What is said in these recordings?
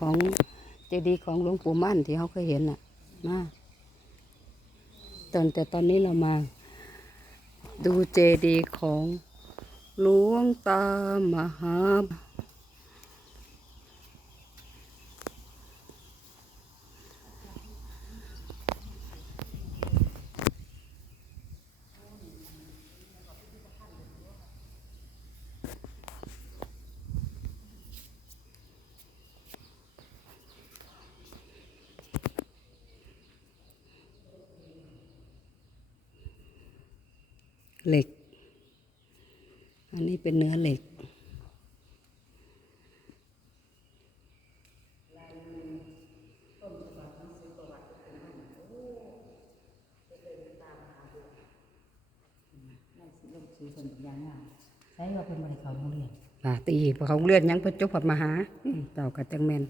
ของเจดีย์ของหลวงปู่มั่นที่เขาเคยเห็นอะมาตอนแต่ตอนนี้เรามา ดูเจดีย์ของหลวงตามหา เหล็ก อันนี้เป็นเนื้อเหล็ก ใช้ว่าเป็นบริการโรงเรียนอ่าตีเพราะเขาเลื่อนหยังเพิ่นจบผัดมาหาอืมเจ้ากับจังแมน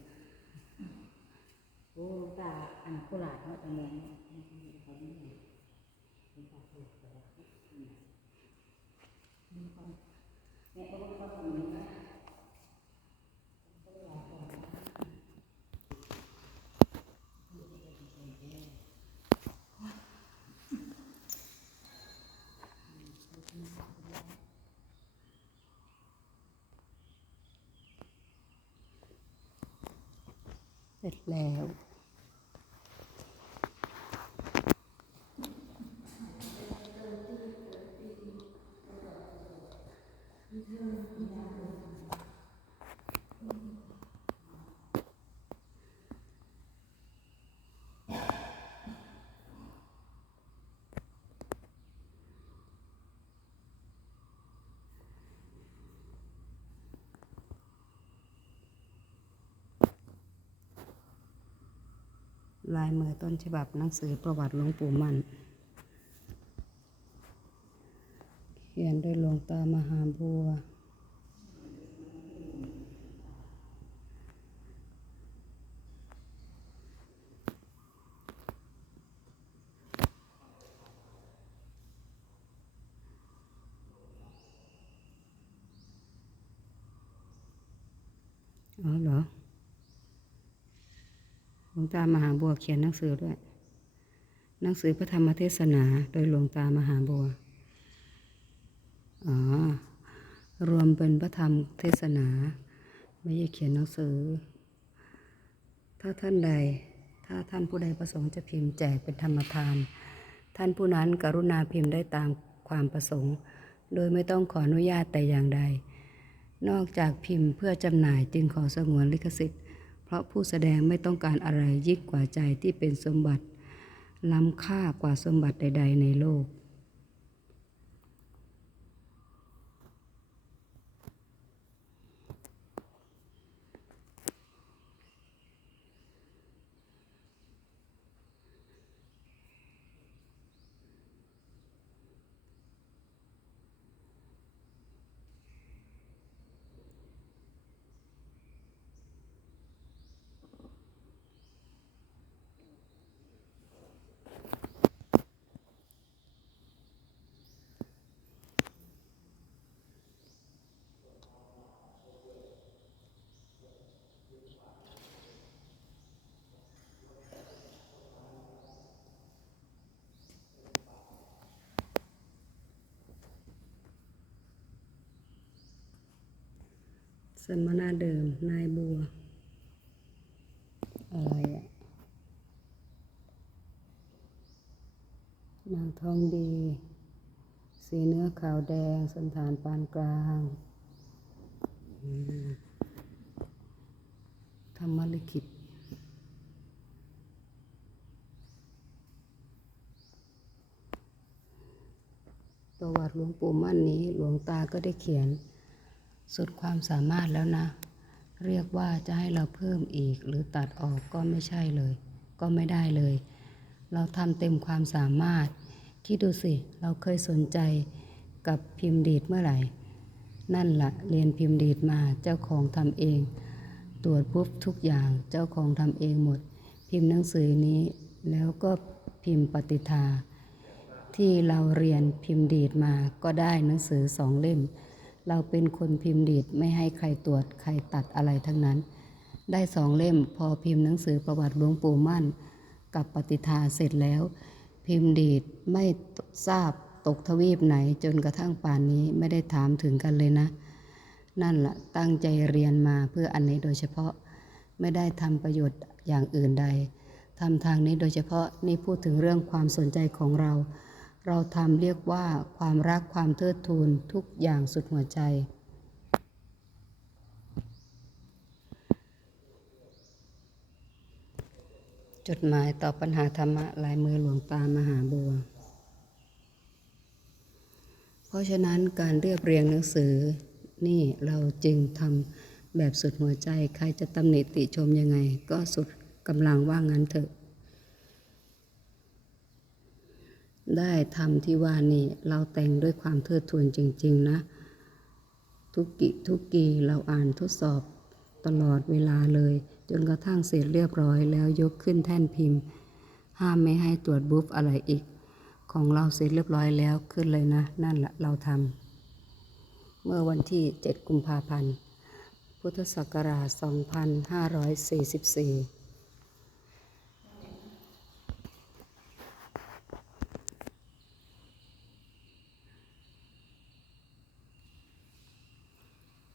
โอ้ตาอันโคราชเนาะจังเลย เสร็จแล้ว ลายมือต้นฉบับหนังสือประวัติหลวงปู่มั่น เขียนโดยหลวงตามหาบัว อ๋อเหรอ หลวง ตามหาบัวเขียนหนังสือด้วย หนังสือพระธรรมเทศนาโดยหลวงตามหาบัว อ๋อ รวมเป็นพระธรรมเทศนา ไม่ใช่เขียนหนังสือ ถ้าท่านใด ถ้าท่านผู้ใดประสงค์จะพิมพ์แจกเป็นธรรมทาน ท่านผู้นั้นกรุณาพิมพ์ได้ตามความประสงค์ โดยไม่ต้องขออนุญาตแต่อย่างใด นอกจากพิมพ์เพื่อจำหน่ายจึงขอสงวนลิขสิทธิ์ เพราะผู้แสดงไม่ต้องการอะไรยิ่งกว่าใจที่เป็นสมบัติล้ำค่ากว่าสมบัติใด ๆ ในโลก สมนาเดิม นายบัว อะไรอะนางทองดี สีเนื้อขาวแดง สันฐานปานกลาง ธรรมลิขิตประวัติหลวงปู่มั่นนี้ หลวงตาก็ได้เขียน สุดความสามารถแล้วนะ เรียกว่าจะให้เราเพิ่มอีกหรือตัดออกก็ไม่ใช่เลย ก็ไม่ได้เลย เราทำเต็มความสามารถ คิดดูสิ เราเคยสนใจกับพิมพ์ดีดเมื่อไหร่ นั่นละเรียนพิมพ์ดีดมาเจ้าของทำเอง ตรวจปุ๊บทุกอย่างเจ้าของทำเองหมด พิมพ์หนังสือนี้แล้วก็พิมพ์ปฏิทา ที่เราเรียนพิมพ์ดีดมาก็ได้หนังสือสองเล่ม เราเป็นคนพิมพ์ดีดไม่ให้ใครตรวจใครตัดอะไรทั้งนั้น ได้สองเล่มพอพิมพ์หนังสือประวัติหลวงปู่มั่น กับปฏิทาเสร็จแล้ว พิมพ์ดีดไม่ทราบตกทวีปไหนจนกระทั่งป่านนี้ไม่ได้ถามถึงกันเลยนะ นั่นละตั้งใจเรียนมาเพื่ออันนี้โดยเฉพาะไม่ได้ทำประโยชน์อย่างอื่นใดทำทางนี้โดยเฉพาะนี่พูดถึงเรื่องความสนใจของเรา เราทำเรียกว่าความรักความเทิดทูนทุกอย่างสุดหัวใจ จดหมายต่อปัญหาธรรมะลายมือหลวงตามหาบัว เพราะฉะนั้นการเรียบเรียงหนังสือนี่เราจึงทำแบบสุดหัวใจ ใครจะตำหนิติชมยังไง ก็สุดกำลังว่างั้นเถอะ ได้ทำที่ว่านี่เราแต่งด้วยความเทิดทูนจริง ๆ นะ ทุกกิทุกกีเราอ่านทดสอบตลอดเวลาเลย จนกระทั่งเสร็จเรียบร้อยแล้วยกขึ้นแท่นพิมพ์ ห้ามไม่ให้ตรวจบุ๊บอะไรอีก ของเราเสร็จเรียบร้อยแล้วขึ้นเลยนะ นั่นแหละเราทำเมื่อวันที่ 7 กุมภาพันธ์ พุทธศักราช 2544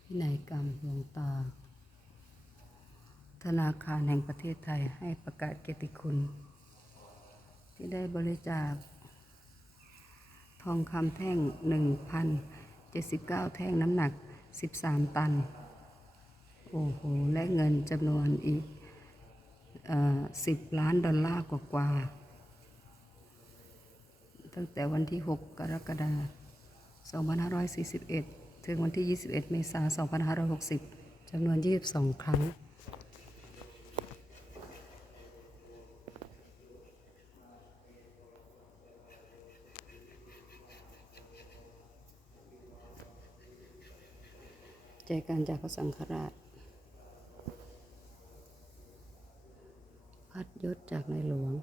พินัยก รรมหลวงตา ธนาคารแห่งประเทศไทยให้ประกาศเกียรติคุณ ที่ได้บริจาค ทองคำแท่ง 1,079 แท่งน้ำหนัก 13 ตัน โอ้โห และเงินจำนวนอีกเอ่อ10ล้านดอลลาร์กว่าๆตั้งแต่วันที่ 6 กรกฎาคม2541 ถึงวันที่ 21 เมษายน 2560 จำนวน 22 ครั้ง ใจการจากพระสังฆราช พัดยศจากในหลวง